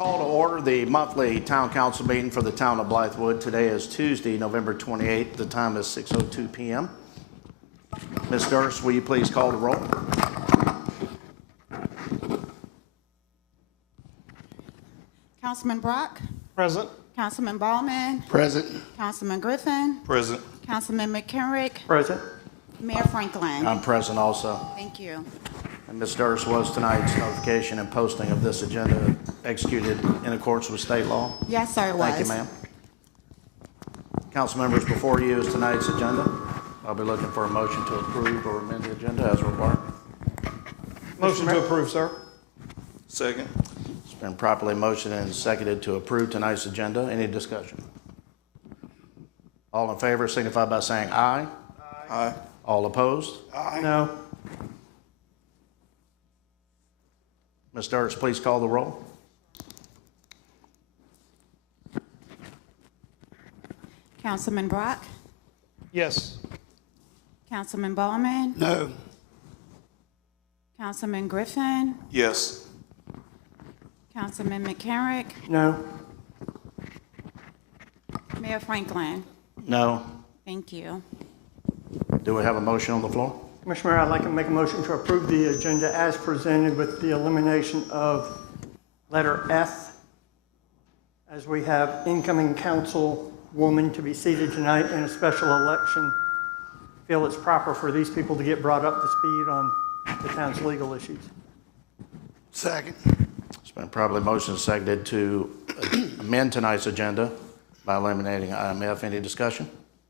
Call to order the monthly town council meeting for the town of Blythewood. Today is Tuesday, November 28th. The time is 6:02 p.m. Ms. Durst, will you please call the roll? Councilman Brock? Present. Councilman Ballman? Present. Councilman Griffin? Present. Councilman McKenrick? Present. Mayor Franklin? I'm present also. Thank you. And Ms. Durst, was tonight's notification and posting of this agenda executed in accordance with state law? Yes, sir, it was. Thank you, ma'am. Council members, before you is tonight's agenda. I'll be looking for a motion to approve or amend the agenda as required. Motion to approve, sir. Second. It's been properly motioned and seconded to approve tonight's agenda. Any discussion? All in favor signify by saying aye. Aye. All opposed? Aye. No. Ms. Durst, please call the roll. Councilman Brock? Yes. Councilman Ballman? No. Councilman Griffin? Yes. Councilman McKenrick? No. Mayor Franklin? No. Thank you. Do we have a motion on the floor? Commissioner, I'd like to make a motion to approve the agenda as presented with the elimination of letter F, as we have incoming councilwoman to be seated tonight in a special election. Feel it's proper for these people to get brought up to speed on the town's legal issues. Second. It's been properly motioned and seconded to amend tonight's agenda by eliminating item F. Any discussion?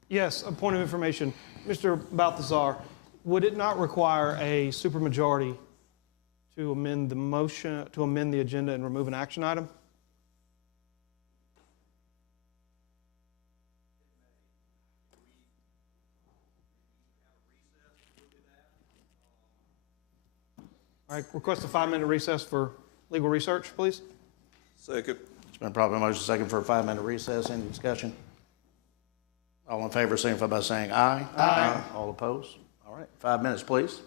Yes, a point of information. Mr. Balthazar, would it not require a supermajority to amend the motion, to amend the agenda and remove an action item? All right, request a 5-minute recess for legal research, please. Second. It's been properly motioned and seconded for a 5-minute recess. Any discussion? All in favor signify by saying aye. Aye. All opposed? All right, 5 minutes, please.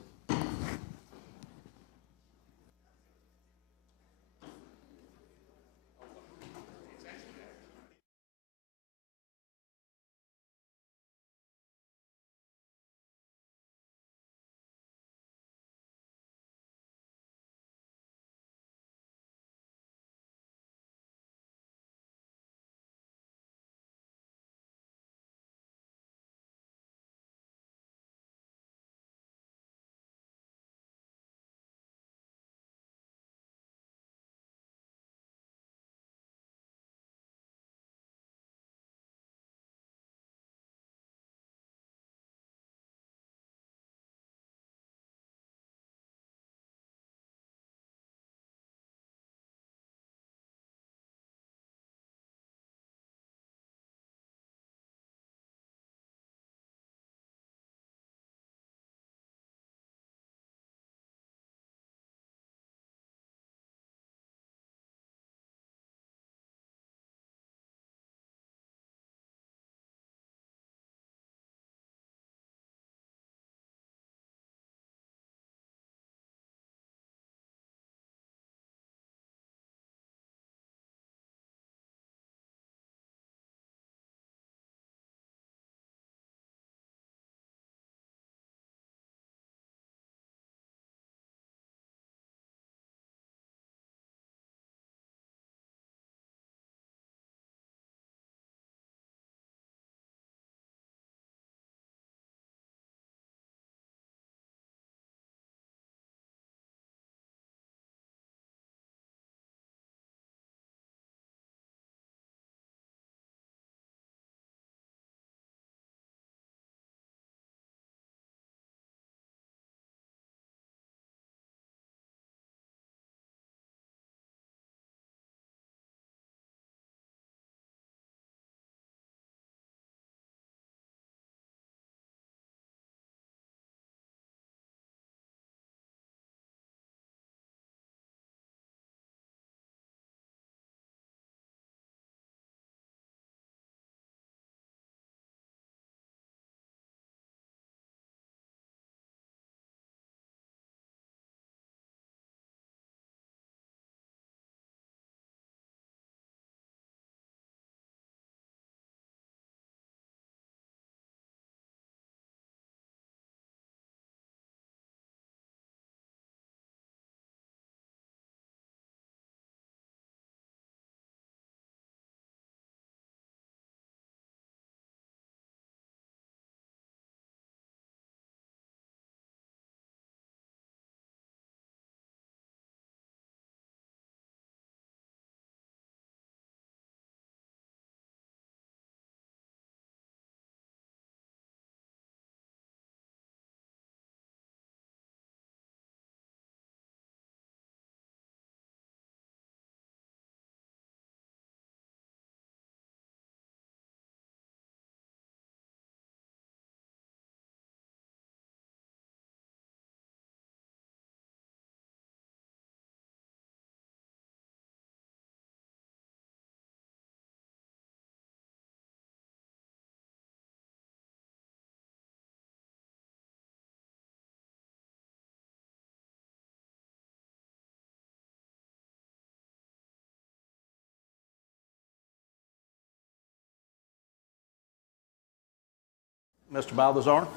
Mr. Balthazar?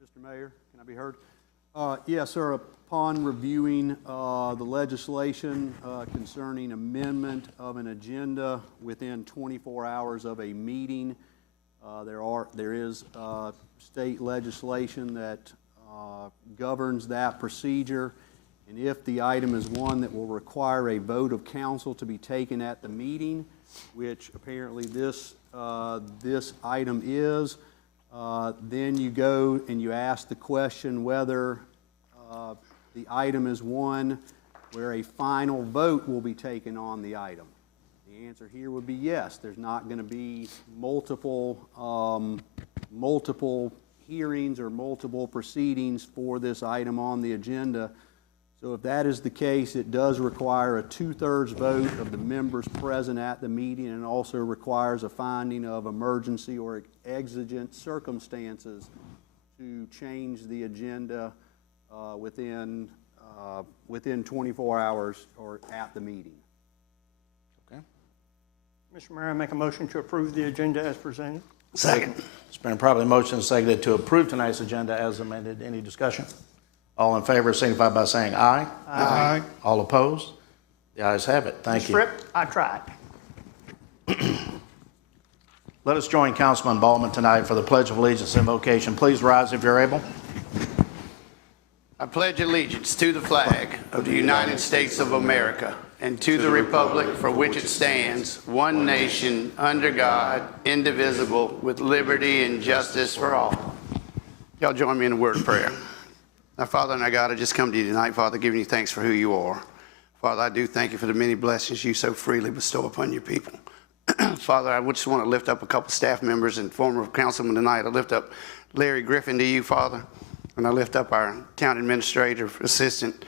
Mr. Mayor, can I be heard? Yes, sir. Upon reviewing the legislation concerning amendment of an agenda within 24 hours of a meeting, there is state legislation that governs that procedure. And if the item is one that will require a vote of council to be taken at the meeting, which apparently this item is, then you go and you ask the question whether the item is one where a final vote will be taken on the item. The answer here would be yes. There's not going to be multiple hearings or multiple proceedings for this item on the agenda. So if that is the case, it does require a 2/3 vote of the members present at the meeting, and also requires a finding of emergency or exigent circumstances to change the agenda within 24 hours or at the meeting. Okay. Mr. Mayor, I make a motion to approve the agenda as presented. Second. It's been properly motioned and seconded to approve tonight's agenda as amended. Any discussion? All in favor signify by saying aye. Aye. All opposed? The ayes have it. Thank you. Script, I tried. Let us join Councilman Ballman tonight for the Pledge of Allegiance invocation. Please rise if you're able. I pledge allegiance to the flag of the United States of America and to the republic for which it stands, one nation, under God, indivisible, with liberty and justice for all. Y'all join me in a word of prayer. Our Father and our God, I just come to you tonight, Father, giving you thanks for who you are. Father, I do thank you for the many blessings you so freely bestow upon your people. Father, I just want to lift up a couple staff members and former councilmen tonight. I lift up Larry Griffin to you, Father, and I lift up our town administrator assistant,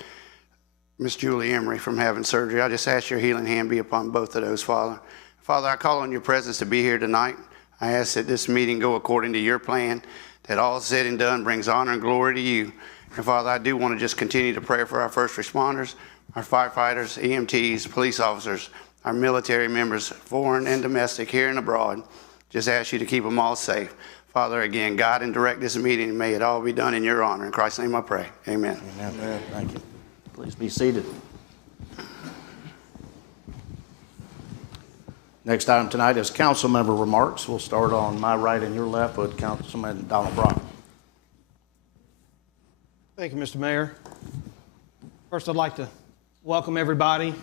Miss Julie Emery, from having surgery. I just ask your healing hand be upon both of those, Father. Father, I call on your presence to be here tonight. I ask that this meeting go according to your plan, that all said and done brings honor and glory to you. And Father, I do want to just continue to pray for our first responders, our firefighters, EMTs, police officers, our military members, foreign and domestic, here and abroad. Just ask you to keep them all safe. Father, again, guide and direct this meeting, and may it all be done in your honor. In Christ's name I pray. Amen. Amen. Thank you. Please be seated. Next item tonight is council member remarks. We'll start on my right and your left with Councilman Donald Brown. Thank you, Mr. Mayor. First, I'd like to welcome everybody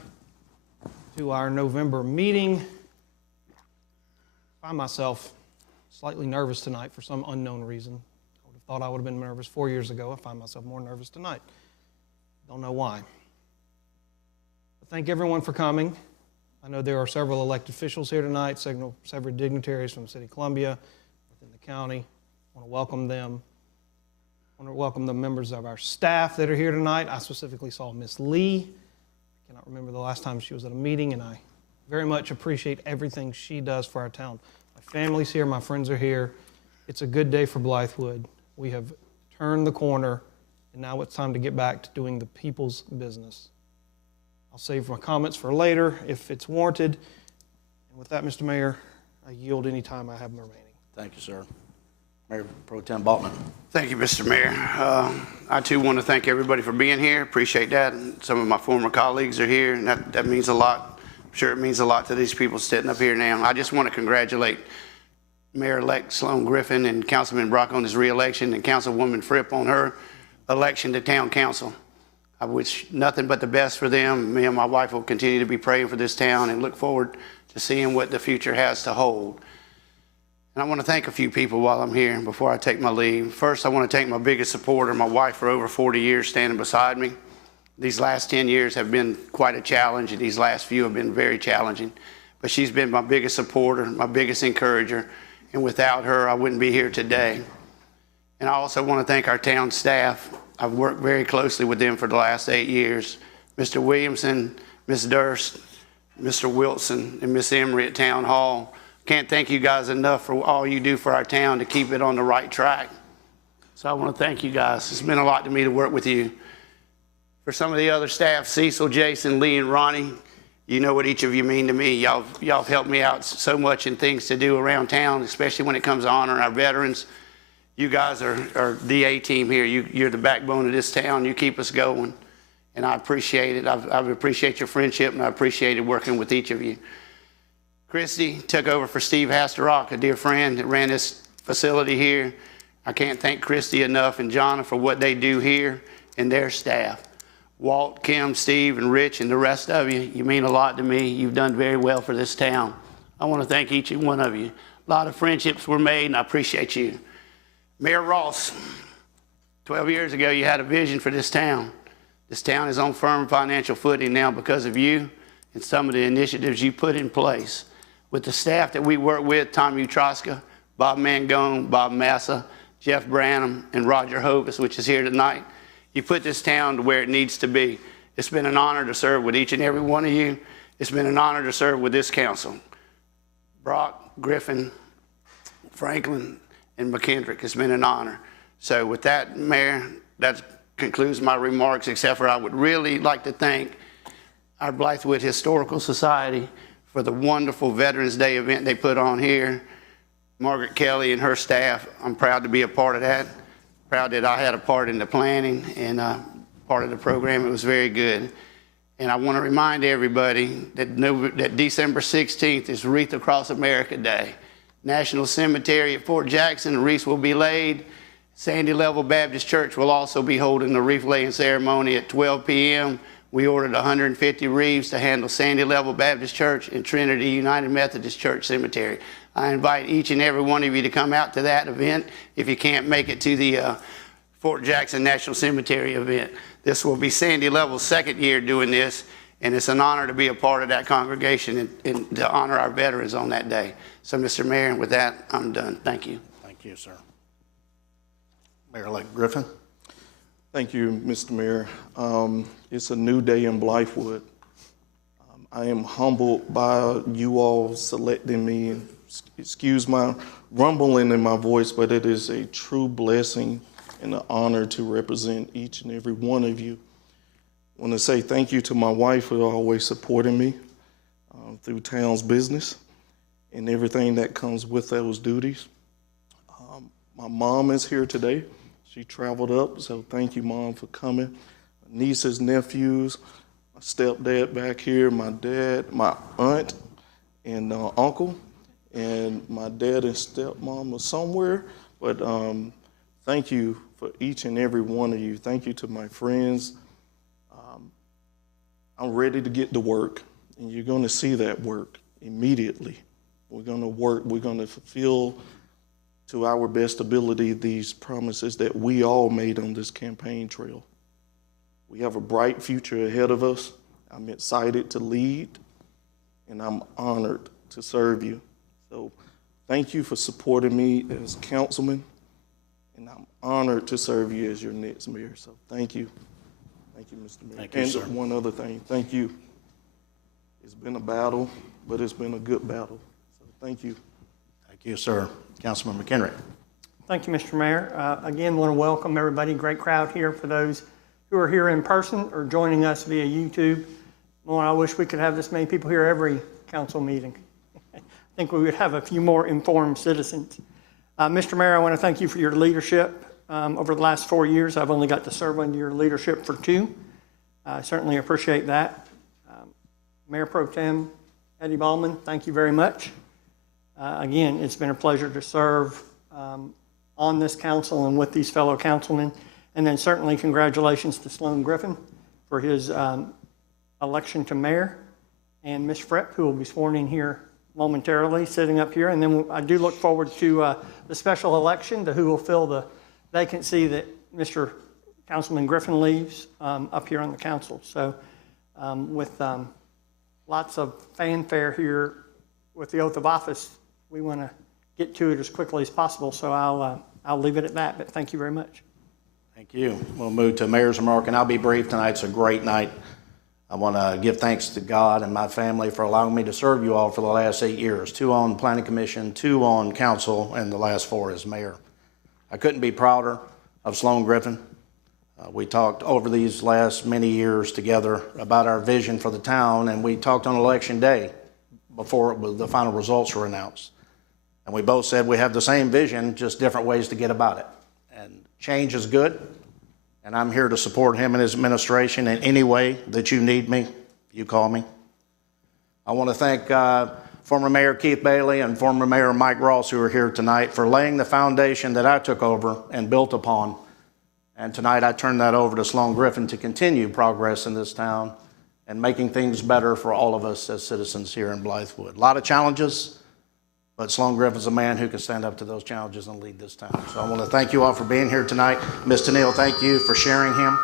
to our November meeting. I find myself slightly nervous tonight for some unknown reason. I would have thought I would have been nervous 4 years ago. I find myself more nervous tonight. Don't know why. But thank everyone for coming. I know there are several elected officials here tonight, several dignitaries from the City of Columbia, within the county. I want to welcome them. I want to welcome the members of our staff that are here tonight. I specifically saw Miss Lee. I cannot remember the last time she was at a meeting, and I very much appreciate everything she does for our town. My family's here, my friends are here. It's a good day for Blythewood. We have turned the corner, and now it's time to get back to doing the people's business. I'll save my comments for later if it's warranted. And with that, Mr. Mayor, I yield any time I have remaining. Thank you, sir. Mayor Pro Tem Baltman. Thank you, Mr. Mayor. I, too, want to thank everybody for being here. Appreciate that. And some of my former colleagues are here, and that means a lot. I'm sure it means a lot to these people sitting up here now. I just want to congratulate Mayor-elect Sloan Griffin and Councilman Brock on his reelection, and Councilwoman Fripp on her election to town council. I wish nothing but the best for them. Me and my wife will continue to be praying for this town and look forward to seeing what the future has to hold. And I want to thank a few people while I'm here before I take my leave. First, I want to thank my biggest supporter, my wife, for over 40 years standing beside me. These last 10 years have been quite a challenge, and these last few have been very challenging. But she's been my biggest supporter, my biggest encourager, and without her, I wouldn't be here today. And I also want to thank our town staff. I've worked very closely with them for the last 8 years. Mr. Williamson, Ms. Durst, Mr. Wilson, and Ms. Emery at Town Hall. Can't thank you guys enough for all you do for our town to keep it on the right track. So I want to thank you guys. It's been a lot to me to work with you. For some of the other staff, Cecil, Jason, Lee, and Ronnie, you know what each of you mean to me. Y'all have helped me out so much in things to do around town, especially when it comes to honoring our veterans. You guys are the A-team here. You're the backbone of this town. You keep us going, and I appreciate it. I appreciate your friendship, and I appreciated working with each of you. Christy took over for Steve Hasterock, a dear friend that ran this facility here. I can't thank Christy enough and Jonna for what they do here and their staff. Walt, Kim, Steve, and Rich, and the rest of you, you mean a lot to me. You've done very well for this town. I want to thank each and one of you. A lot of friendships were made, and I appreciate you. Mayor Ross, 12 years ago, you had a vision for this town. This town is on firm financial footing now because of you and some of the initiatives you put in place. With the staff that we work with, Tom Utroska, Bob Mangone, Bob Massa, Jeff Branham, and Roger Hovis, which is here tonight, you put this town to where it needs to be. It's been an honor to serve with each and every one of you. It's been an honor to serve with this council. Brock, Griffin, Franklin, and McKendrick, it's been an honor. So with that, Mayor, that concludes my remarks, except for I would really like to thank our Blythewood Historical Society for the wonderful Veterans Day event they put on here. Margaret Kelly and her staff, I'm proud to be a part of that. Proud that I had a part in the planning and part of the program. It was very good. And I want to remind everybody that December 16th is Wreath Across America Day. National Cemetery at Fort Jackson, wreaths will be laid. Sandy Level Baptist Church will also be holding the wreath laying ceremony at 12 p.m. We ordered 150 wreaths to handle Sandy Level Baptist Church and Trinity United Methodist Church Cemetery. I invite each and every one of you to come out to that event if you can't make it to the Fort Jackson National Cemetery event. This will be Sandy Level's second year doing this, and it's an honor to be a part of that congregation and to honor our veterans on that day. So, Mr. Mayor, with that, I'm done. Thank you. Thank you, sir. Mayor-elect Griffin. Thank you, Mr. Mayor. It's a new day in Blythewood. I am humbled by you all selecting me, and excuse my rumbling in my voice, but it is a true blessing and an honor to represent each and every one of you. I want to say thank you to my wife for always supporting me through town's business and everything that comes with those duties. My mom is here today. She traveled up, so thank you, Mom, for coming. My nieces, nephews, my stepdad back here, my dad, my aunt, and uncle, and my dad and stepmom are somewhere. But thank you for each and every one of you. Thank you to my friends. I'm ready to get to work, and you're going to see that work immediately. We're going to work. We're going to fulfill to our best ability these promises that we all made on this campaign trail. We have a bright future ahead of us. I'm excited to lead, and I'm honored to serve you. So thank you for supporting me as councilman, and I'm honored to serve you as your next mayor. So thank you. Thank you, Mr. Mayor. Thank you, and sir. one other thing, thank you. It's been a battle, but it's been a good battle. So thank you. Thank you, sir. Councilman McKendrick. Thank you, Mr. Mayor. Again, want to welcome everybody. Great crowd here for those who are here in person or joining us via YouTube. Well, I wish we could have this many people here every council meeting. I think we would have a few more informed citizens. Mr. Mayor, I want to thank you for your leadership. Over the last 4 years, I've only got to serve under your leadership for 2. I certainly appreciate that. Mayor Pro Tem Eddie Ballman, thank you very much. Again, it's been a pleasure to serve on this council and with these fellow councilmen. And then certainly congratulations to Sloan Griffin for his election to mayor, and Ms. Fripp, who will be sworn in here momentarily, sitting up here. And then I do look forward to the special election, to who will fill the vacancy that Mr. Councilman Griffin leaves up here on the council. So with lots of fanfare here with the oath of office, we want to get to it as quickly as possible. So I'll leave it at that, but thank you very much. Thank you. We'll move to mayor's remark, and I'll be brief tonight. It's a great night. I want to give thanks to God and my family for allowing me to serve you all for the last 8 years, 2 on planning commission, 2 on council, and the last 4 as mayor. I couldn't be prouder of Sloan Griffin. We talked over these last many years together about our vision for the town, and we talked on election day before the final results were announced. And we both said we have the same vision, just different ways to get about it. And change is good, and I'm here to support him and his administration in any way that you need me. You call me. I want to thank former Mayor Keith Bailey and former Mayor Mike Ross, who are here tonight, for laying the foundation that I took over and built upon. And tonight I turn that over to Sloan Griffin to continue progress in this town and making things better for all of us as citizens here in Blythewood. A lot of challenges, but Sloan Griffin's a man who can stand up to those challenges and lead this town. So I want to thank you all for being here tonight. Mr. Neal, thank you for sharing him.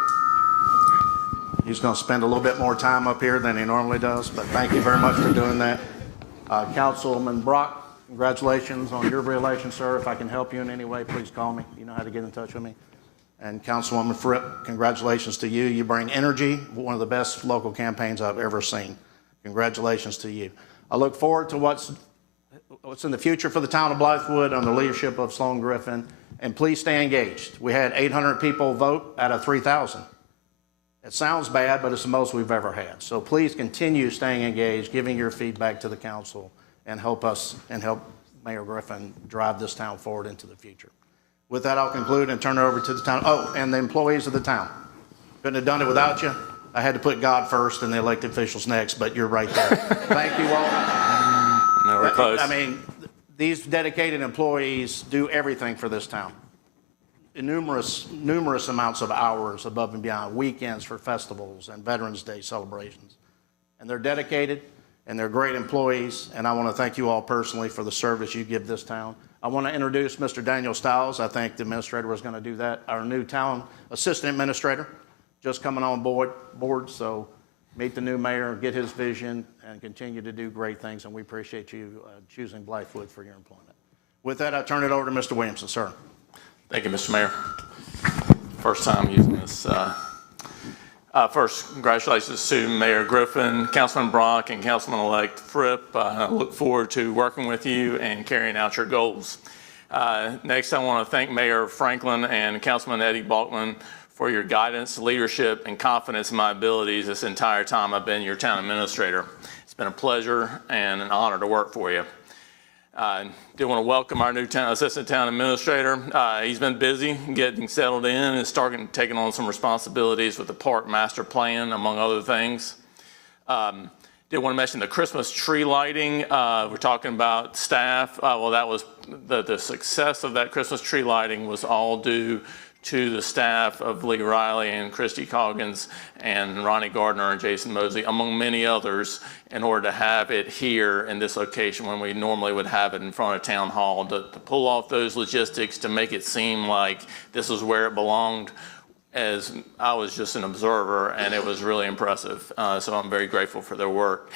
He's going to spend a little bit more time up here than he normally does, but thank you very much for doing that. Councilman Brock, congratulations on your reelection, sir. If I can help you in any way, please call me. You know how to get in touch with me. And Councilwoman Fripp, congratulations to you. You bring energy, one of the best local campaigns I've ever seen. Congratulations to you. I look forward to what's in the future for the town of Blythewood under the leadership of Sloan Griffin, and please stay engaged. We had 800 people vote out of 3,000. It sounds bad, but it's the most we've ever had. So please continue staying engaged, giving your feedback to the council, and help us and help Mayor Griffin drive this town forward into the future. With that, I'll conclude and turn it over to the town. Oh, and the employees of the town. Couldn't have done it without you. I had to put God first and the elected officials next, but you're right there. Thank you all. No, we're close. I mean, these dedicated employees do everything for this town. Numerous amounts of hours above and beyond, weekends for festivals and Veterans Day celebrations. And they're dedicated and they're great employees, and I want to thank you all personally for the service you give this town. I want to introduce Mr. Daniel Stiles. I think the administrator was going to do that. Our new town assistant administrator, just coming on board, so meet the new mayor, get his vision, and continue to do great things, and we appreciate you choosing Blythewood for your employment. With that, I turn it over to Mr. Williamson, sir. Thank you, Mr. Mayor. First time using this. First, congratulations to Mayor Griffin, Councilman Brock, and Councilman-elect Fripp. I look forward to working with you and carrying out your goals. Next, I want to thank Mayor Franklin and Councilman Eddie Balkman for your guidance, leadership, and confidence in my abilities this entire time I've been your town administrator. It's been a pleasure and an honor to work for you. I do want to welcome our new assistant town administrator. He's been busy getting settled in and taking on some responsibilities with the park master plan, among other things. Did want to mention the Christmas tree lighting. We're talking about staff. Well, that was the success of that Christmas tree lighting was all due to the staff of Lee Riley and Christy Coggins and Ronnie Gardner and Jason Mosley, among many others, in order to have it here in this location when we normally would have it in front of Town Hall, to pull off those logistics, to make it seem like this was where it belonged. As I was just an observer, and it was really impressive. So I'm very grateful for their work.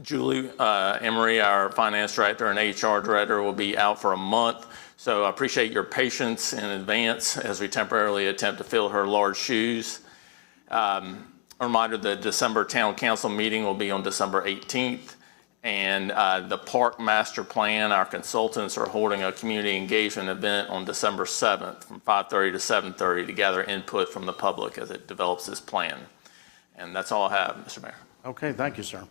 Julie Emery, our finance director and HR director, will be out for a month. So I appreciate your patience in advance as we temporarily attempt to fill her large shoes. A reminder, the December Town Council meeting will be on December 18th. And the Park Master Plan, our consultants are holding a community engagement event on December 7th from 5:30 to 7:30 to gather input from the public as it develops this plan. And that's all I have, Mr. Mayor. Okay, thank you, sir.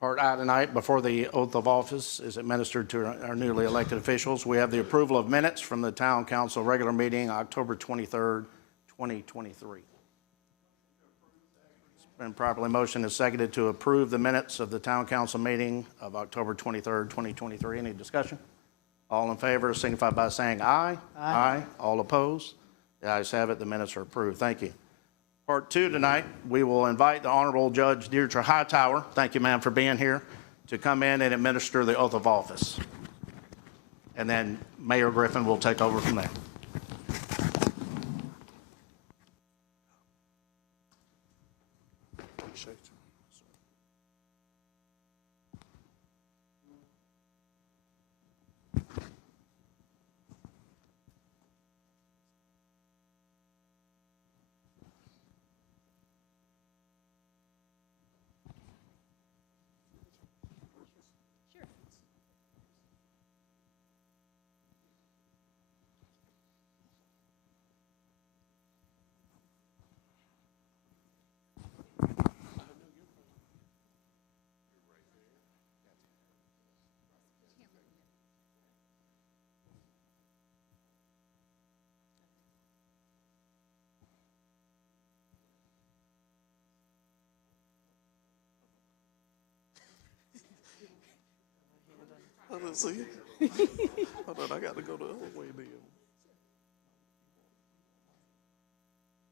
Part I tonight, before the oath of office is administered to our newly elected officials, we have the approval of minutes from the Town Council regular meeting, October 23rd, 2023. It's been properly motioned and seconded to approve the minutes of the Town Council meeting of October 23rd, 2023. Any discussion? All in favor signify by saying aye. Aye. All opposed? The ayes have it. The minutes are approved. Thank you. Part two tonight, we will invite the Honorable Judge Deirdre Hightower, thank you, ma'am, for being here, to come in and administer the oath of office. And then Mayor Griffin will take over from there. I didn't see it. Hold on, I got to go the other way then.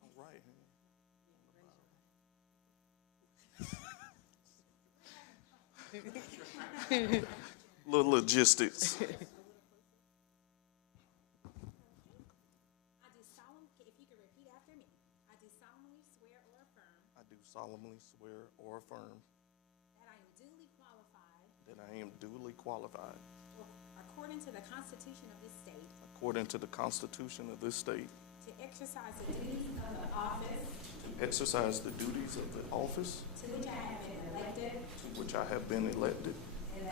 All right. Little logistics. If you could repeat after me. I do solemnly swear or affirm I do solemnly swear or affirm that I am duly qualified, that I am duly qualified, according to the Constitution of this state, according to the Constitution of this state, to exercise the duties of the office to exercise the duties of the office to which I have been elected, to which I have been elected, and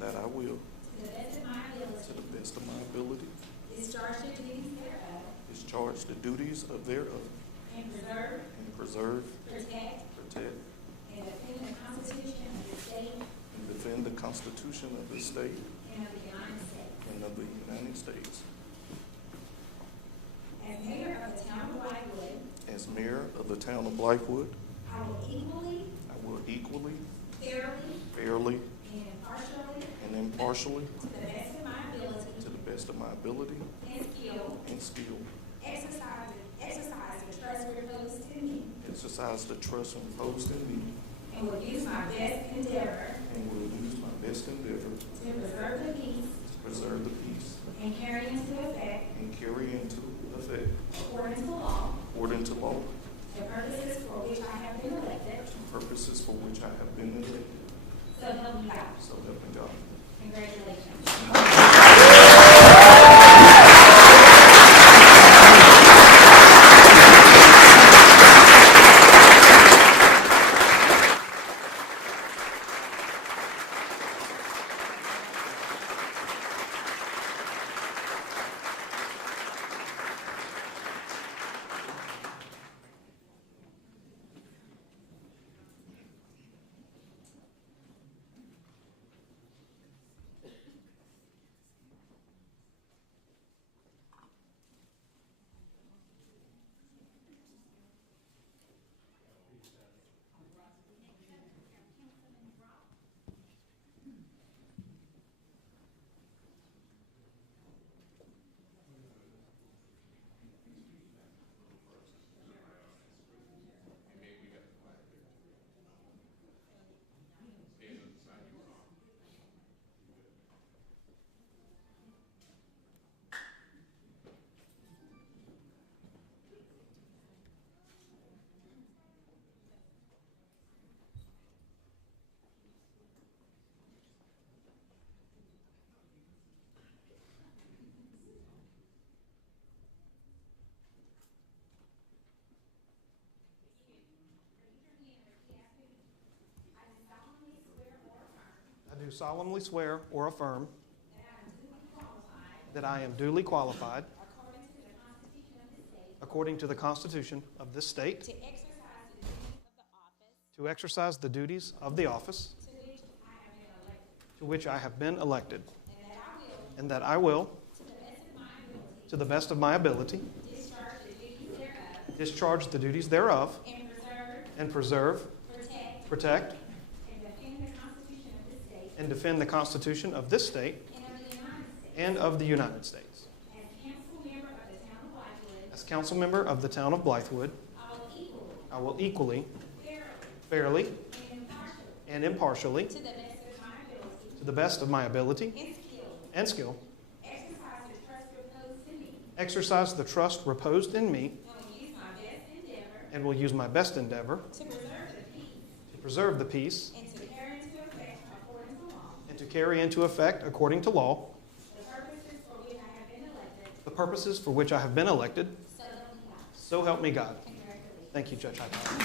that I will, to the best of my ability, discharge the duties thereof, discharge the duties of thereof, and preserve, protect, and defend the Constitution of the state defend the Constitution of the state and of the United States. and of the United States. As mayor of the town of Blythewood, As mayor of the town of Blythewood, I will equally, fairly, and impartially, to the best of my ability and skill, exercise the trust reposed in me, exercise the trust reposed in me, and will use my best endeavor and will use my best endeavor to preserve the peace and carry into effect, according to law, the purposes for which I have been elected. So help me God. So help me God. Congratulations. I do solemnly swear or affirm that I am duly qualified, according to the Constitution of this state, to exercise the duties of the office to which I have been elected, and that I will, to the best of my ability, discharge the duties thereof, and preserve, protect, and defend the Constitution of this state and of the United States. As council member of the town of Blythewood, I will equally, fairly, and impartially, to the best of my ability and skill, exercise the trust reposed in me, and will use my best endeavor to preserve the peace and to carry into effect, according to law, the purposes for which I have been elected. So help me God. Thank you, Judge Hightower.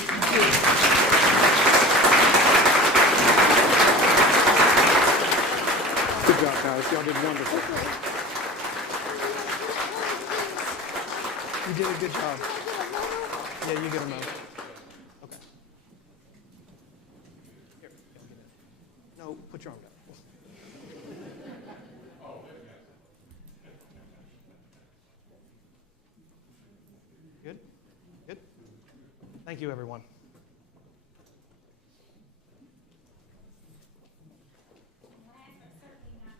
Good job, guys. Y'all did wonderful. You did a good job. Yeah, you get a moment. Okay. Here, get it. No, put your arm down. Good? Good? Thank you, everyone. Last but certainly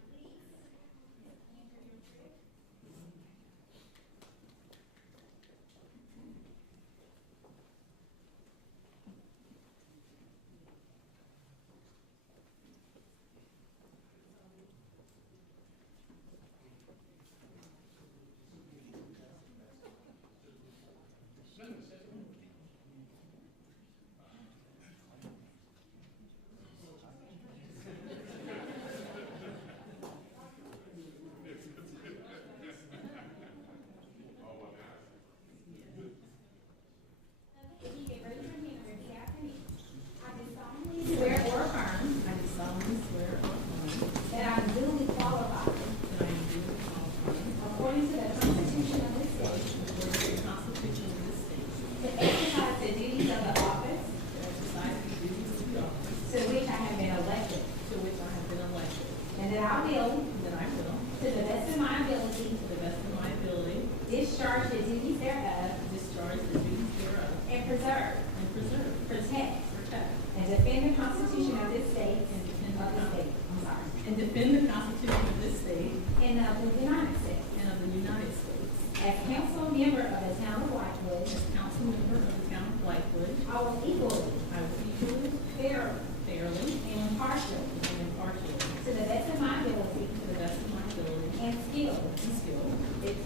will, that I will, to the best of my ability, to the best of my ability, discharge the duties thereof, discharge the duties thereof, and preserve, and preserve, protect, protect, and defend the Constitution of this state, and defend of the the state, I'm sorry, and defend the Constitution of this state and of the United States. and of the United States. As council member of the town of Blythewood, As council member of the town of Blythewood, I will equally, I will equally, fairly, and impartially, and impartially, to the best of my ability to the best of my ability and skill, and skill,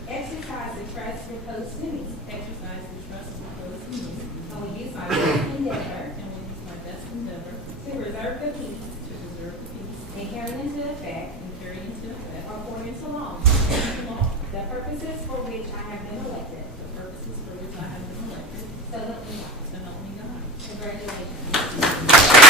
exercise the trust reposed to me, exercise the trust reposed in me, I will use my best endeavor and will use my best endeavor to preserve the peace to preserve the peace and carry into effect, and carry into effect, according to law, according to law, the purposes for which I have been elected. the purposes for which I have been elected, So help me God. so help me God. Congratulations.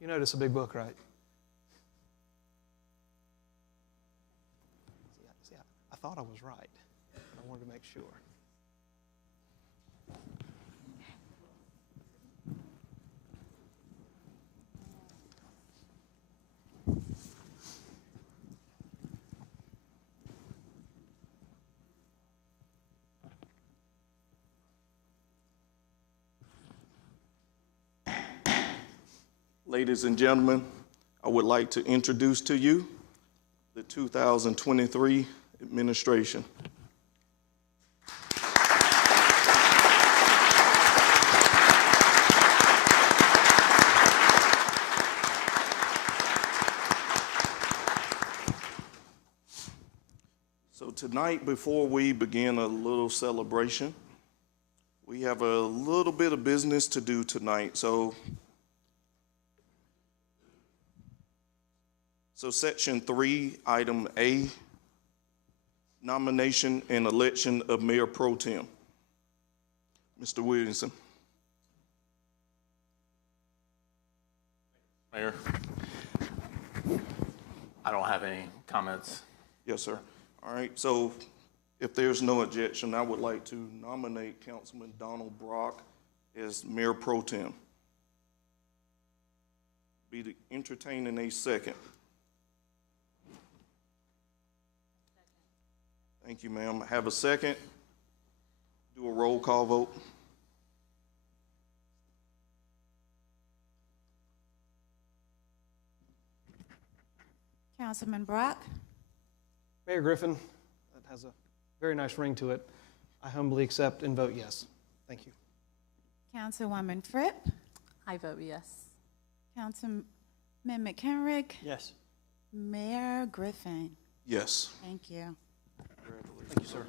You notice a big book, right? See, I thought I was right. I wanted to make sure. Ladies and gentlemen, I would like to introduce to you the 2023 administration. So tonight, before we begin a little celebration, we have a little bit of business to do tonight. So Section 3, Item A, nomination and election of Mayor Pro Tem. Mr. Williamson. Mayor, I don't have any comments. Yes, sir. All right, so if there's no objection, I would like to nominate Councilman Donald Brock as Mayor Pro Tem. Be entertaining a second. Thank you, ma'am. Have a second. Do a roll call vote. Councilman Brock, Mayor Griffin, that has a very nice ring to it. I humbly accept and vote yes. Thank you. Councilwoman Fripp, I vote yes. Councilman McHenrick, Yes. Mayor Griffin. Yes. Thank you. Thank you, sir.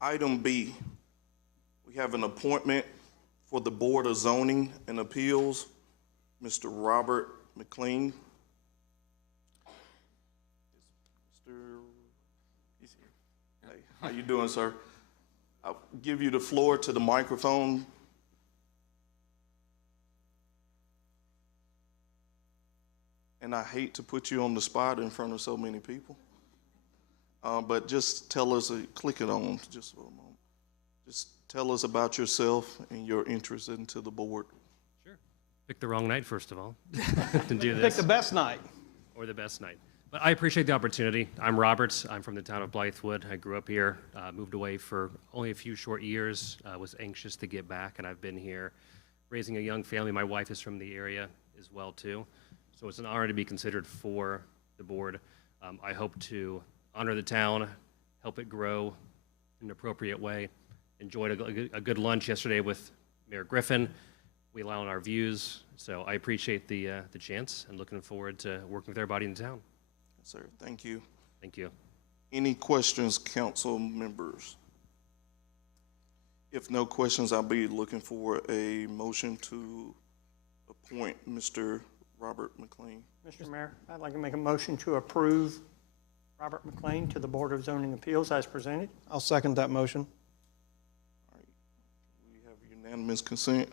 Item B, we have an appointment for the Board of Zoning and Appeals, Mr. Robert McLean. Hey, how you doing, sir? I'll give you the floor to the microphone. And I hate to put you on the spot in front of so many people. But just tell us, click it on just for a moment. Just tell us about yourself and your interest into the board. Sure. Picked the wrong night, first of all, to do Pick this, the best night. or the best night. But I appreciate the opportunity. I'm Robert. I'm from the town of Blythewood. I grew up here, moved away for only a few short years, was anxious to get back, and I've been here raising a young family. My wife is from the area as well, too. So it's an honor to be considered for the board. I hope to honor the town, help it grow in an appropriate way. Enjoyed a good lunch yesterday with Mayor Griffin. We aligned on our views, so I appreciate the chance and looking forward to working with everybody in town. Yes, sir. Thank you. Thank you. Any questions, council members? If no questions, I'll be looking for a motion to appoint Mr. Robert McLean. Mr. Mayor, I'd like to make a motion to approve Robert McLean to the Board of Zoning Appeals as presented. I'll second that motion. All right. We have unanimous consent.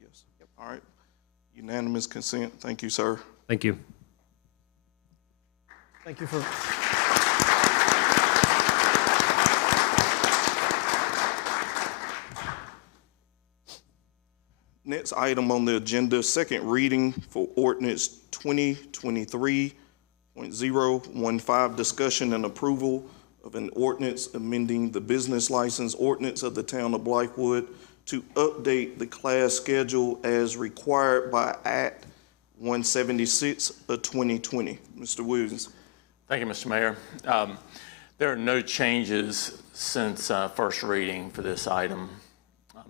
Yes. All right. Unanimous consent. Thank you, sir. Thank you. Thank you for. Next item on the agenda, second reading for ordinance 2023.015, discussion and approval of an ordinance amending the business license ordinance of the town of Blythewood to update the class schedule as required by Act 176 of 2020. Mr. Williams. Thank you, Mr. Mayor. There are no changes since first reading for this item.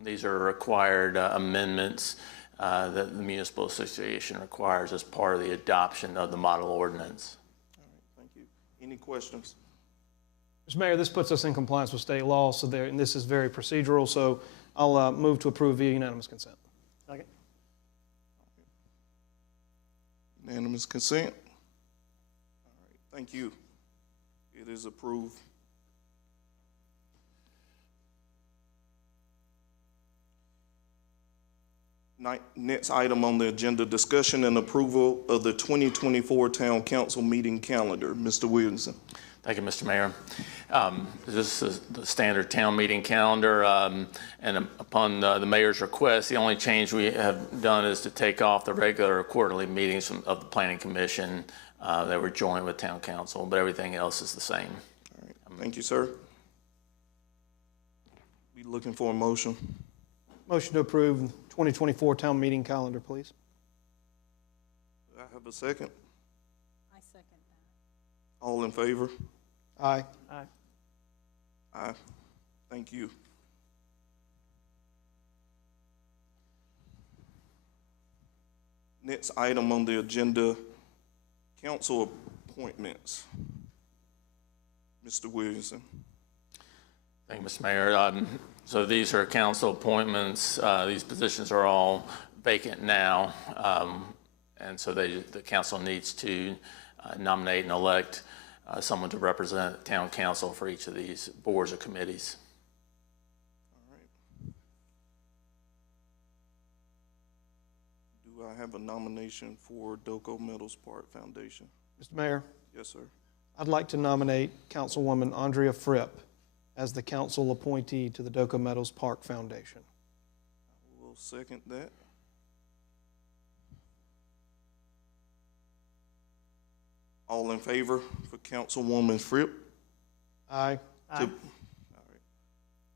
These are required amendments that the municipal association requires as part of the adoption of the model ordinance. All right, thank you. Any questions? Mr. Mayor, this puts us in compliance with state law, so there, and this is very procedural, so I'll move to approve via unanimous consent. Second. Unanimous consent. All right, thank you. It is approved. Next item on the agenda, discussion and approval of the 2024 Town Council meeting calendar. Mr. Williamson. Thank you, Mr. Mayor. This is the standard town meeting calendar, and upon the mayor's request, the only change we have done is to take off the regular quarterly meetings of the Planning Commission that were joined with Town Council, but everything else is the same. All right, thank you, sir. Be looking for a motion. Motion to approve 2024 town meeting calendar, please. Do I have a second? I second that. All in favor? Aye. Aye. Aye. Thank you. Next item on the agenda, council appointments. Mr. Williamson. Thank you, Mr. Mayor. So these are council appointments. These positions are all vacant now, and so the council needs to nominate and elect someone to represent town council for each of these boards or committees. All right. Do I have a nomination for Doco Metals Park Foundation? Mr. Mayor, Yes, sir. I'd like to nominate Councilwoman Andrea Fripp as the council appointee to the Doco Meadows Park Foundation. I will second that. All in favor for Councilwoman Fripp? Aye. Aye.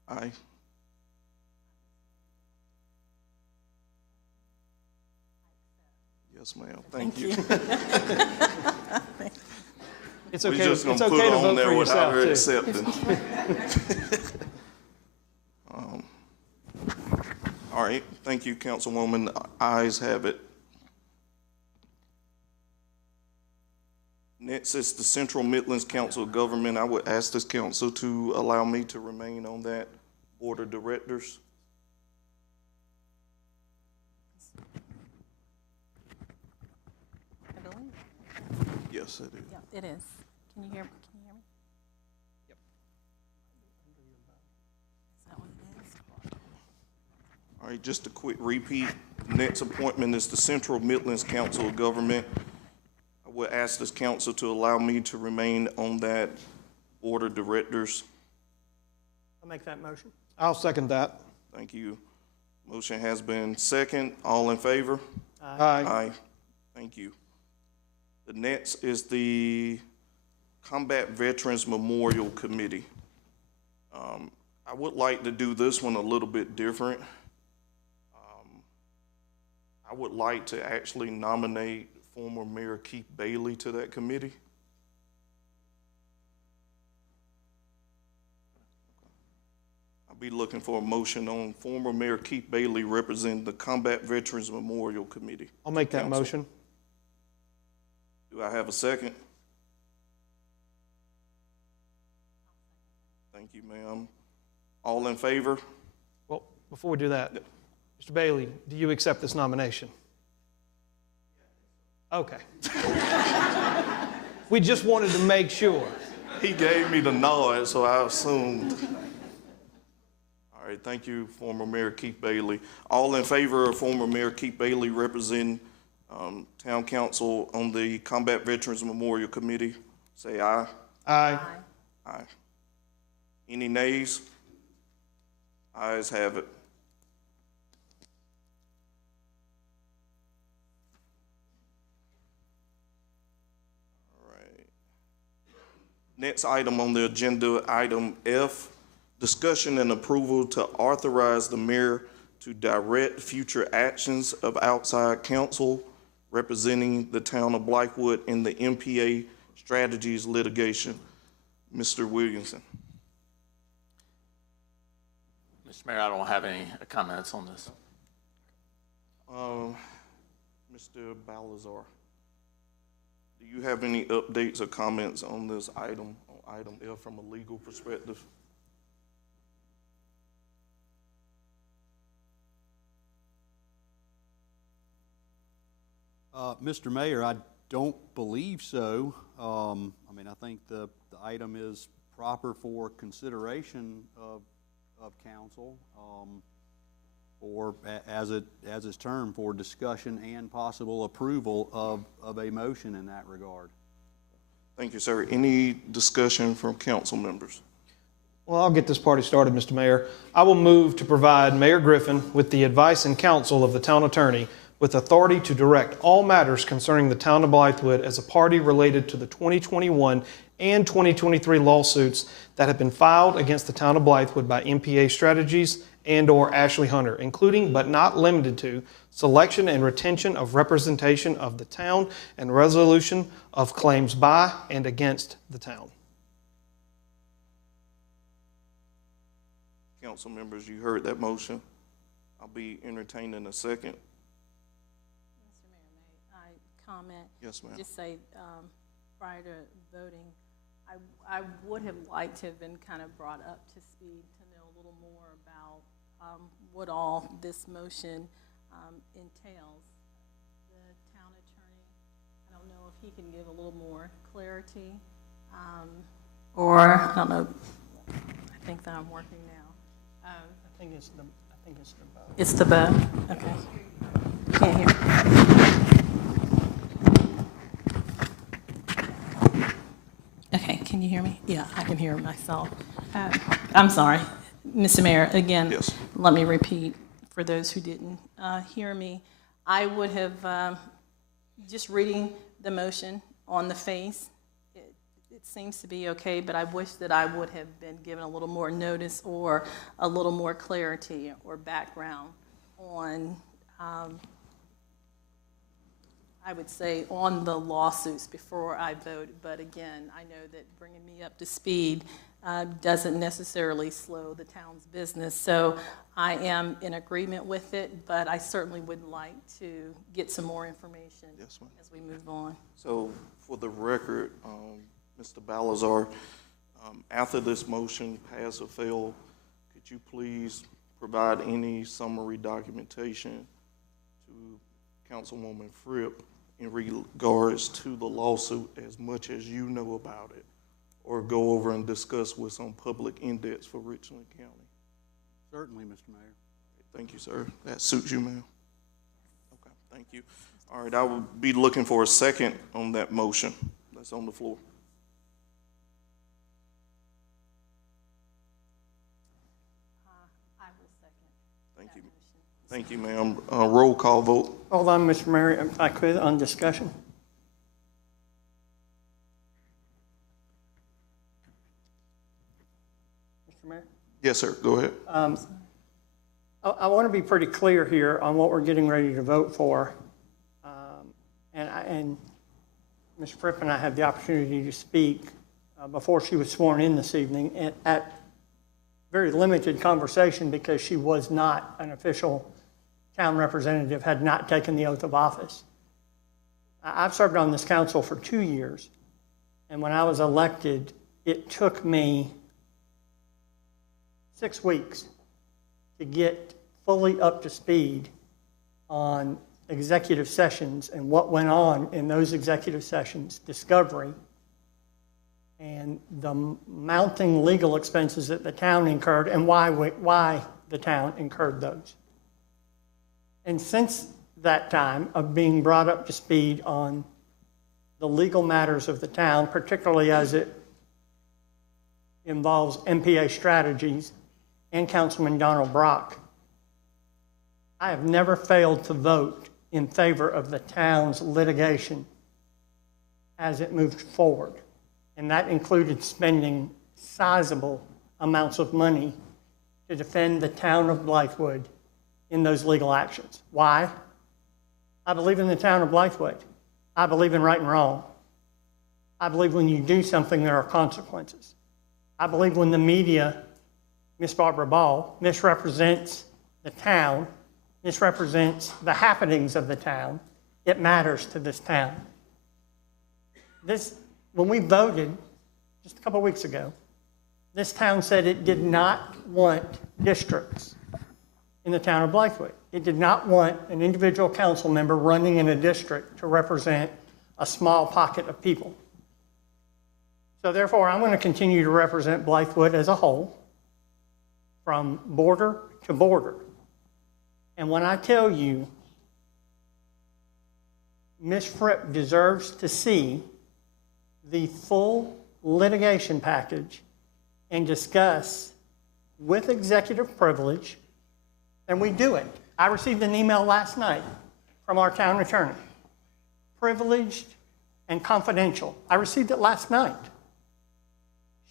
Aye. Yes, ma'am. Thank you. It's We're okay, just it's gonna put okay to on vote there for without yourself, her too. accepting. All right, thank you, Councilwoman. Ayes have it. Next is the Central Midlands Council of Government. I would ask this council to allow me to remain on that board of directors. I believe. Yes, it is. Yeah, it is. Can you hear me? Yep. Is that what it is? All right, just a quick repeat. Next appointment is the Central Midlands Council of Government. I would ask this council to allow me to remain on that board of directors. I'll make that motion. I'll second that. Thank you. Motion has been second. All in favor? Aye. Aye. Thank you. The next is the Combat Veterans Memorial Committee. I would like to do this one a little bit different. I would like to actually nominate former Mayor Keith Bailey to that committee. I'll be looking for a motion on former Mayor Keith Bailey representing the Combat Veterans Memorial Committee. I'll make that Council. motion. Do I have a second? Thank you, ma'am. All in favor? Well, before we do that, Mr. Bailey, do you accept this nomination? Okay. We just wanted to make sure. He gave me the nod, so I assumed. All right, thank you, former Mayor Keith Bailey. All in favor of former Mayor Keith Bailey representing Town Council on the Combat Veterans Memorial Committee, say aye. Aye. Aye. Any nays? Ayes have it. All right. Next item on the agenda, item F, discussion and approval to authorize the mayor to direct future actions of outside counsel representing the town of Blythewood in the MPA strategies litigation. Mr. Williamson. Mr. Mayor, I don't have any comments on this. Mr. Balazar, do you have any updates or comments on this item, on item F from a legal perspective? Mr. Mayor, I don't believe so. I mean, I think the item is proper for consideration of council, or as it's termed, for discussion and possible approval of a motion in that regard. Thank you, sir. Any discussion from council members? Well, I'll get this party started, Mr. Mayor. I will move to provide Mayor Griffin with the advice and counsel of the town attorney with authority to direct all matters concerning the town of Blythewood as a party related to the 2021 and 2023 lawsuits that have been filed against the town of Blythewood by MPA Strategies and/or Ashley Hunter, including but not limited to selection and retention of representation of the town and resolution of claims by and against the town. Council members, you heard that motion. I'll be entertaining a second. Mr. Mayor, may I comment? Yes, ma'am. Just say, prior to voting, I would have liked to have been kind of brought up to speed to know a little more about what all this motion entails. The town attorney, I don't know if he can give a little more clarity, or I don't know. I think that I'm working now. I think it's the vote. It's the vote. Okay. Can't hear. Okay, can you hear me? Yeah, I can hear myself. I'm sorry, Mr. Mayor, again, Yes. let me repeat for those who didn't hear me. I would have, just reading the motion, on the face, it seems to be okay, but I wish that I would have been given a little more notice or a little more clarity or background on, I would say, on the lawsuits before I voted. But again, I know that bringing me up to speed doesn't necessarily slow the town's business. So I am in agreement with it, but I certainly would like to get some more information Yes, ma'am. as we move on. So for the record, Mr. Balazar, after this motion pass or fail, could you please provide any summary documentation to Councilwoman Fripp in regards to the lawsuit as much as you know about it, or go over and discuss what's on public index for Richland County? Certainly, Mr. Mayor. Thank you, sir. That suits you, ma'am? Okay, thank you. All right, I will be looking for a second on that motion that's on the floor. I will second. Thank you. Thank you, ma'am. Roll call vote. Hold on, Mr. Mayor, if I could, on discussion. Mr. Mayor? Yes, sir. Go ahead. I want to be pretty clear here on what we're getting ready to vote for. And Ms. Fripp and I had the opportunity to speak before she was sworn in this evening at very limited conversation because she was not an official town representative, had not taken the oath of office. I've served on this council for 2 years, and when I was elected, it took me 6 weeks to get fully up to speed on executive sessions and what went on in those executive sessions, discovery, and the mounting legal expenses that the town incurred and why the town incurred those. And since that time of being brought up to speed on the legal matters of the town, particularly as it involves MPA strategies and Councilman Donald Brock, I have never failed to vote in favor of the town's litigation as it moved forward. And that included spending sizable amounts of money to defend the town of Blythewood in those legal actions. Why? I believe in the town of Blythewood. I believe in right and wrong. I believe when you do something, there are consequences. I believe when the media, Ms. Barbara Ball, misrepresents the town, misrepresents the happenings of the town, it matters to this town. When we voted just a couple weeks ago, this town said it did not want districts in the town of Blythewood. It did not want an individual council member running in a district to represent a small pocket of people. So therefore, I'm going to continue to represent Blythewood as a whole, from border to border. And when I tell you, Ms. Fripp deserves to see the full litigation package and discuss with executive privilege, and we do it. I received an email last night from our town attorney, privileged and confidential. I received it last night.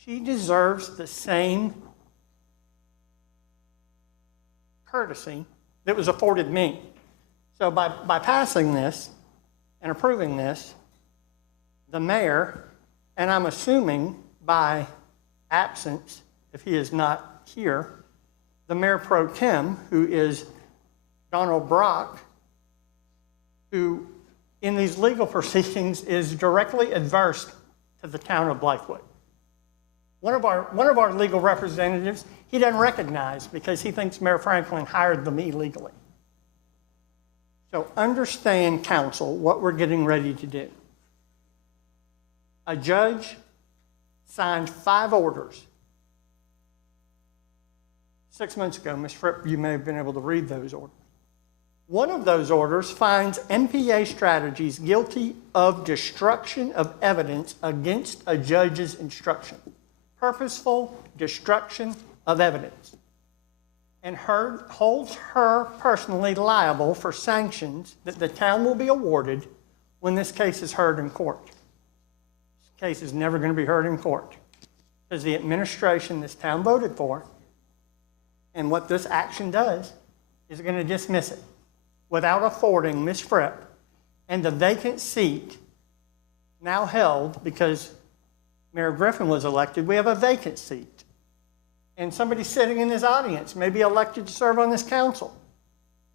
She deserves the same courtesy that was afforded me. So by passing this and approving this, the mayor, and I'm assuming by absence, if he is not here, the mayor pro tem, who is Donald Brock, who in these legal proceedings is directly adverse to the town of Blythewood. One of our legal representatives, he doesn't recognize because he thinks Mayor Franklin hired them illegally. So understand, council, what we're getting ready to do. A judge signed 5 orders 6 months ago. Ms. Fripp, you may have been able to read those orders. One of those orders finds MPA Strategies guilty of destruction of evidence against a judge's instruction. Purposeful destruction of evidence. And holds her personally liable for sanctions that the town will be awarded when this case is heard in court. case is never going to be heard in court. Because the administration this town voted for, and what this action does, is going to dismiss it without affording Ms. Fripp and the vacant seat now held because Mayor Griffin was elected. We have a vacant seat. And somebody sitting in this audience may be elected to serve on this council.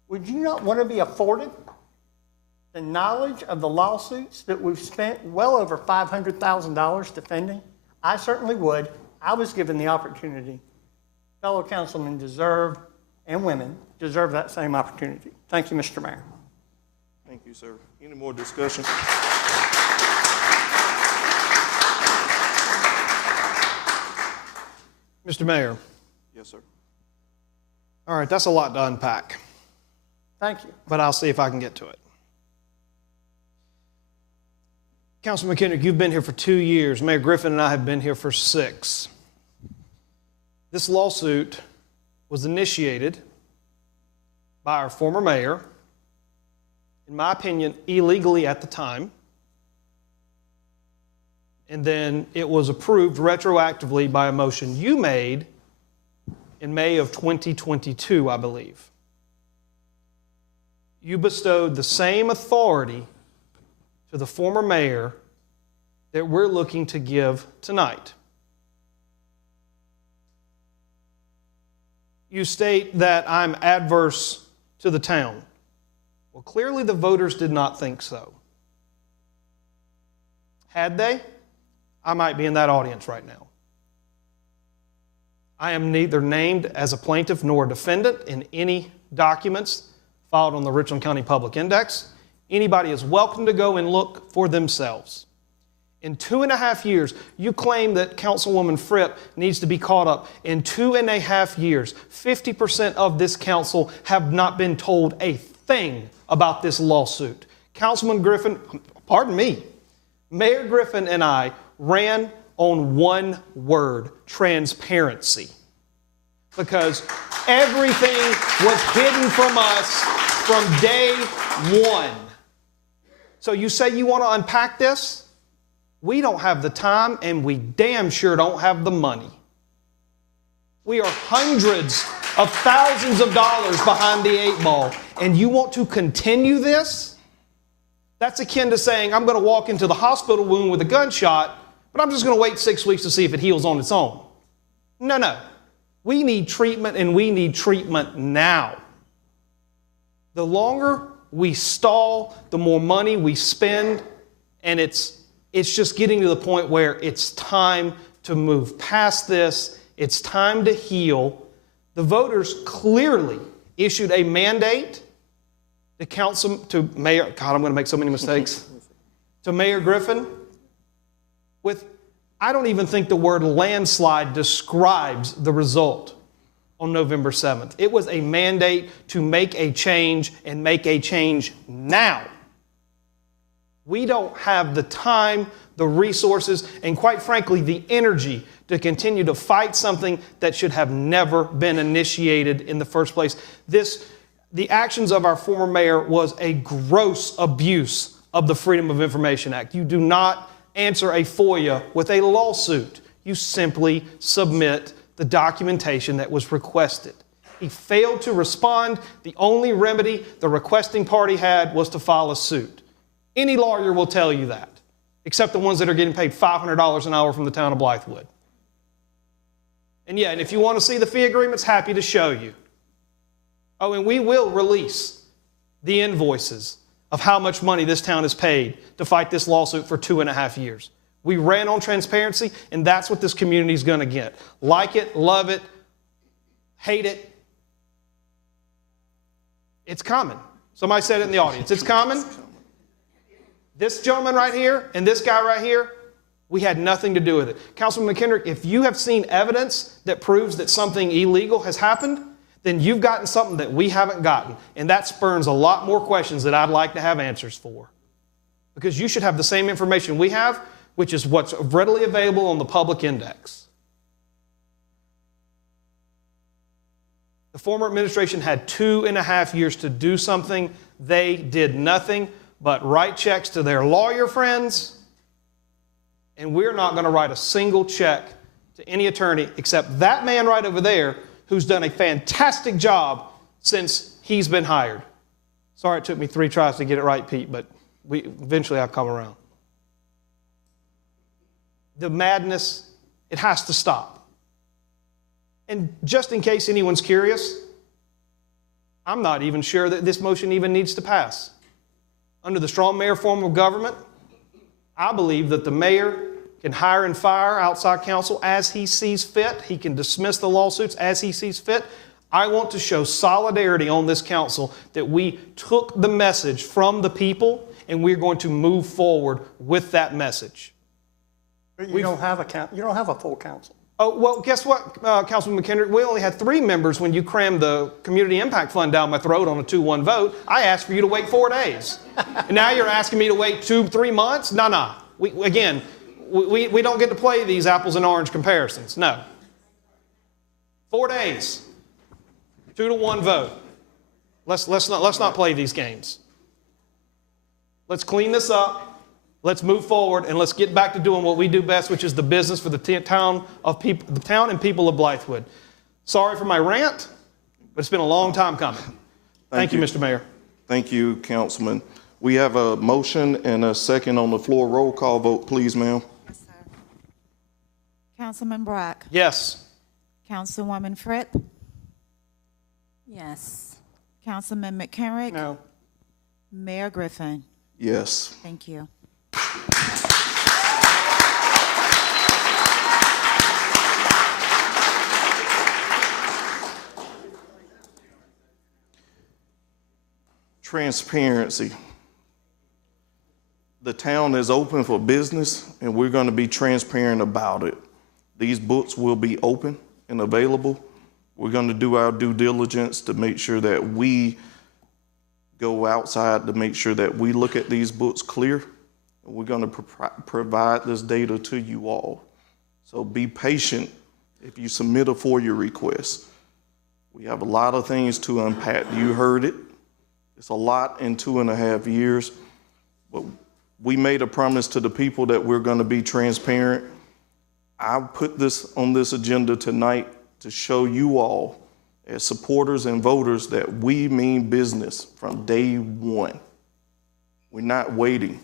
Would you not want to be afforded the knowledge of the lawsuits that we've spent well over $500,000 defending? I certainly would. I was given the opportunity. Fellow councilmen deserve, and women deserve that same opportunity. Thank you, Mr. Mayor. Thank you, sir. Any more discussion? Mr. Mayor. Yes, sir. All right, that's a lot to unpack, Thank you. but I'll see if I can get to it. Councilman McKendrick, you've been here for 2 years. Mayor Griffin and I have been here for 6. This lawsuit was initiated by our former mayor, in my opinion, illegally at the time, and then it was approved retroactively by a motion you made in May of 2022, I believe. You bestowed the same authority to the former mayor that we're looking to give tonight. You state that I'm adverse to the town. Well, clearly the voters did not think so. Had they, I might be in that audience right now. I am neither named as a plaintiff nor a defendant in any documents filed on the Richland County Public Index. Anybody is welcome to go and look for themselves. In 2.5 years, you claim that Councilwoman Fripp needs to be caught up. In 2.5 years, 50% of this council have not been told a thing about this lawsuit. Councilman Griffin, pardon me, Mayor Griffin and I ran on one word: transparency. Because everything was hidden from us from day one. So you say you want to unpack this? We don't have the time, and we damn sure don't have the money. We are hundreds of thousands of dollars behind the 8 ball, and you want to continue this? That's akin to saying, I'm going to walk into the hospital room with a gunshot, but I'm just going to wait 6 weeks to see if it heals on its own. No. We need treatment, and we need treatment now. The longer we stall, the more money we spend, and it's just getting to the point where it's time to move past this. It's time to heal. The voters clearly issued a mandate to Mayor, God, I'm going to make so many mistakes, to Mayor Griffin with, I don't even think the word landslide describes the result on November 7th. It was a mandate to make a change and make a change now. We don't have the time, the resources, and quite frankly, the energy to continue to fight something that should have never been initiated in the first place. The actions of our former mayor was a gross abuse of the Freedom of Information Act. You do not answer a FOIA with a lawsuit. You simply submit the documentation that was requested. He failed to respond. The only remedy the requesting party had was to file a suit. Any lawyer will tell you that, except the ones that are getting paid $500 an hour from the town of Blythewood. And if you want to see the fee agreements, happy to show you. Oh, and we will release the invoices of how much money this town has paid to fight this lawsuit for 2.5 years. We ran on transparency, and that's what this community is going to get. Like it, love it, hate it. It's coming. Somebody said it in the audience. It's coming. This gentleman right here and this guy right here, we had nothing to do with it. Councilman McKendrick, if you have seen evidence that proves that something illegal has happened, then you've gotten something that we haven't gotten. And that spurns a lot more questions that I'd like to have answers for. Because you should have the same information we have, which is what's readily available on the public index. The former administration had 2.5 years to do something. They did nothing but write checks to their lawyer friends And we're not going to write a single check to any attorney except that man right over there who's done a fantastic job since he's been hired. Sorry it took me 3 tries to get it right, Pete, but eventually I'll come around. The madness, it has to stop. And just in case anyone's curious, I'm not even sure that this motion even needs to pass. Under the strong mayor form of government, I believe that the mayor can hire and fire outside counsel as he sees fit. He can dismiss the lawsuits as he sees fit. I want to show solidarity on this council that we took the message from the people and we're going to move forward with that message. But you don't have a full council. Oh, well, guess what, Councilman McHenry? We only had 3 members when you crammed the Community Impact Fund down my throat on a 2-1 vote. I asked for you to wait 4 days. And now you're asking me to wait 2-3 months? No. We don't get to play these apples and orange comparisons. No. 4 days. 2-1 vote. Let's not play these games. Let's clean this up. Let's move forward and let's get back to doing what we do best, which is the business for the town and people of Blythewood. Sorry for my rant, but it's been a long time coming. Thank you, Mr. Mayor. Thank you, Councilman. We have a motion and a second on the floor. Roll call vote, please, ma'am. Yes, sir. Councilman Brock. Yes. Councilwoman Fripp. Yes. Councilman McHenry. No. Mayor Griffin. Yes. Thank you. Transparency. The town is open for business and we're going to be transparent about it. These books will be open and available. We're going to do our due diligence to make sure that we go outside to make sure that we look at these books clear. And we're going to provide this data to you all. So be patient if you submit a FOIA request. We have a lot of things to unpack. You heard it. It's a lot in 2.5 years. But we made a promise to the people that we're going to be transparent. I put this on this agenda tonight to show you all as supporters and voters that we mean business from day one. We're not waiting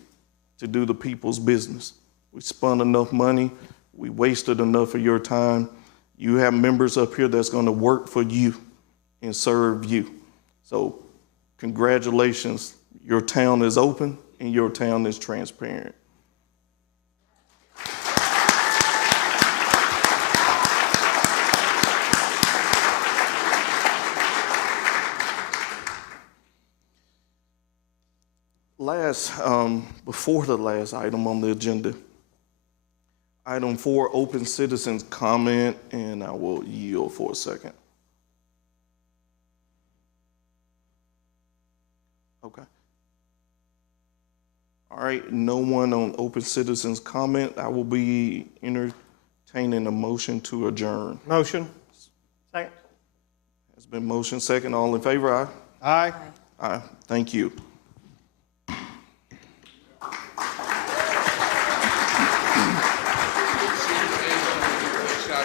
to do the people's business. We spent enough money. We wasted enough of your time. You have members up here that's going to work for you and serve you. So congratulations. Your town is open and your town is transparent. Before the last item on the agenda, item 4, open citizens comment, and I will yield for a second. Okay. All right, no one on open citizens comment. I will be entertaining a motion to adjourn. Motion. Second. Has been motion second. All in favor, aye? Aye. Aye. Thank you.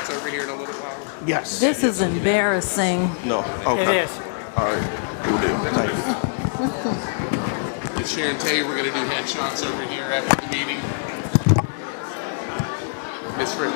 Over here in a little while. Yes. This is embarrassing. No. Okay. It is. All right. We'll do. Thank you. With Sharon Tay, we're going to do headshots over here after the meeting. Ms. Fripp.